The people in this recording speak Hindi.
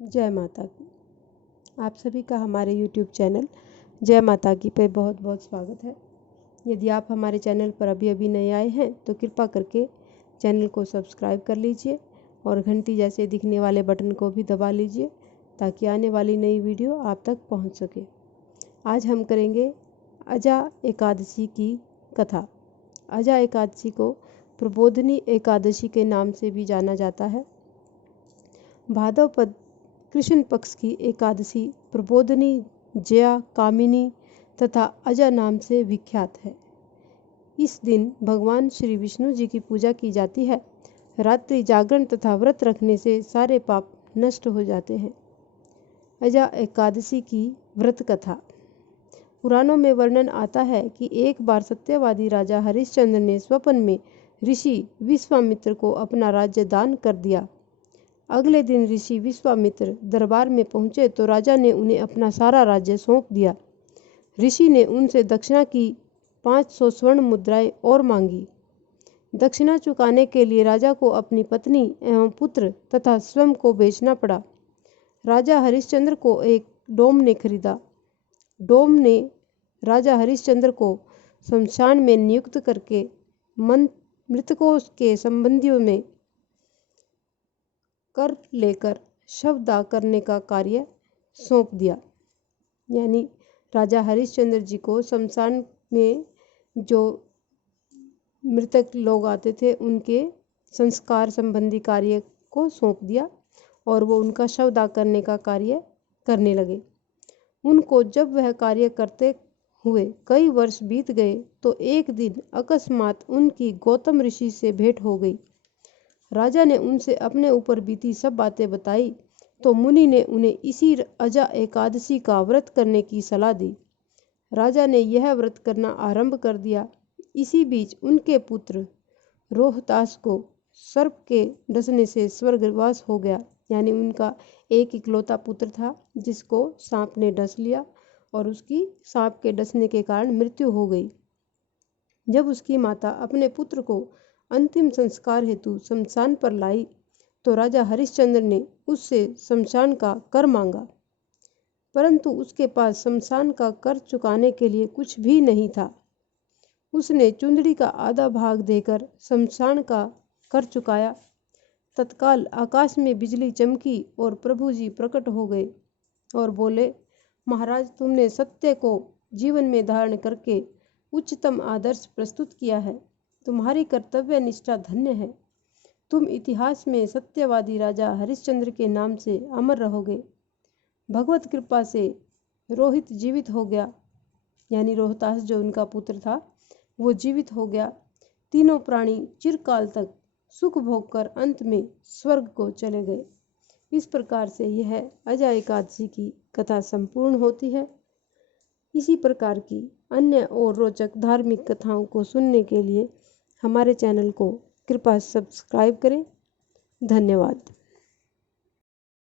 जय माता की। आप सभी का हमारे YouTube चैनल जय माता की पे बहुत बहुत स्वागत है। यदि आप हमारे चैनल पर अभी नए आए हैं तो कृपा करके चैनल को सब्सक्राइब कर लीजिए और घंटी जैसे दिखने वाले बटन को भी दबा लीजिए ताकि आने वाली नई वीडियो आप तक पहुंच सके। आज हम करेंगे अजा एकादशी की कथा। अजा एकादशी को प्रबोधिनी एकादशी के नाम से भी जाना जाता है। भाद्रपद कृष्ण पक्ष की एकादशी प्रबोधिनी, जया, कामिनी तथा अजा नाम से विख्यात है। इस दिन भगवान श्री विष्णु जी की पूजा की जाती है। रात्रि जागरण तथा व्रत रखने से सारे पाप नष्ट हो जाते हैं। अजा एकादशी की व्रत कथा। पुराणों में वर्णन आता है कि एक बार सत्यवादी राजा हरिश्चंद्र ने स्वप्न में ऋषि विश्वामित्र को अपना राज्य दान कर दिया। अगले दिन ऋषि विश्वामित्र दरबार में पहुंचे तो राजा ने उन्हें अपना सारा राज्य सौंप दिया। ऋषि ने उनसे दक्षिणा की 500 स्वर्ण मुद्राएं और मांगी। दक्षिणा चुकाने के लिए राजा को अपनी पत्नी एवं पुत्र तथा स्वयं को बेचना पड़ा। राजा हरिश्चंद्र को एक डोम ने खरीदा। डोम ने राजा हरिश्चंद्र को शमशान में नियुक्त करके मृतकों के संबंधियों में कर लेकर शवदाह करने का कार्य सौंप दिया। यानी राजा हरिश्चंद्र जी को शमशान में जो मृतक लोग आते थे उनके संस्कार संबंधी कार्य को सौंप दिया और वो उनका शवदाह करने का कार्य करने लगे। उनको जब वह कार्य करते हुए कई वर्ष बीत गए तो एक दिन अकस्मात उनकी गौतम ऋषि से भेंट हो गई। राजा ने उनसे अपने ऊपर बीती सब बातें बताई तो मुनि ने उन्हें इसी अजा एकादशी का व्रत करने की सलाह दी। राजा ने यह व्रत करना आरंभ कर दिया। इसी बीच उनके पुत्र रोहतास को सर्प के डसने से स्वर्गवास हो गया। यानी उनका एक इकलौता पुत्र था जिसको सांप ने डस लिया और उसकी सांप के डसने के कारण मृत्यु हो गई। जब उसकी माता अपने पुत्र को अंतिम संस्कार हेतु शमशान पर लाई तो राजा हरिश्चंद्र ने उससे शमशान का कर मांगा, परंतु उसके पास शमशान का कर चुकाने के लिए कुछ भी नहीं था। उसने चुंदड़ी का आधा भाग देकर शमशान का कर चुकाया। तत्काल आकाश में बिजली चमकी और प्रभु जी प्रकट हो गए और बोले, महाराज, तुमने सत्य को जीवन में धारण करके उच्चतम आदर्श प्रस्तुत किया है। तुम्हारी कर्तव्य निष्ठा धन्य है। तुम इतिहास में सत्यवादी राजा हरिश्चंद्र के नाम से अमर रहोगे। भगवत कृपा से रोहित जीवित हो गया। यानी रोहतास जो उनका पुत्र था वो जीवित हो गया। तीनों प्राणी चिरकाल तक सुख भोग कर अंत में स्वर्ग को चले गए। इस प्रकार से यह अजा एकादशी की कथा संपूर्ण होती है। इसी प्रकार की अन्य और रोचक धार्मिक कथाओं को सुनने के लिए हमारे चैनल को कृपया सब्सक्राइब करें। धन्यवाद।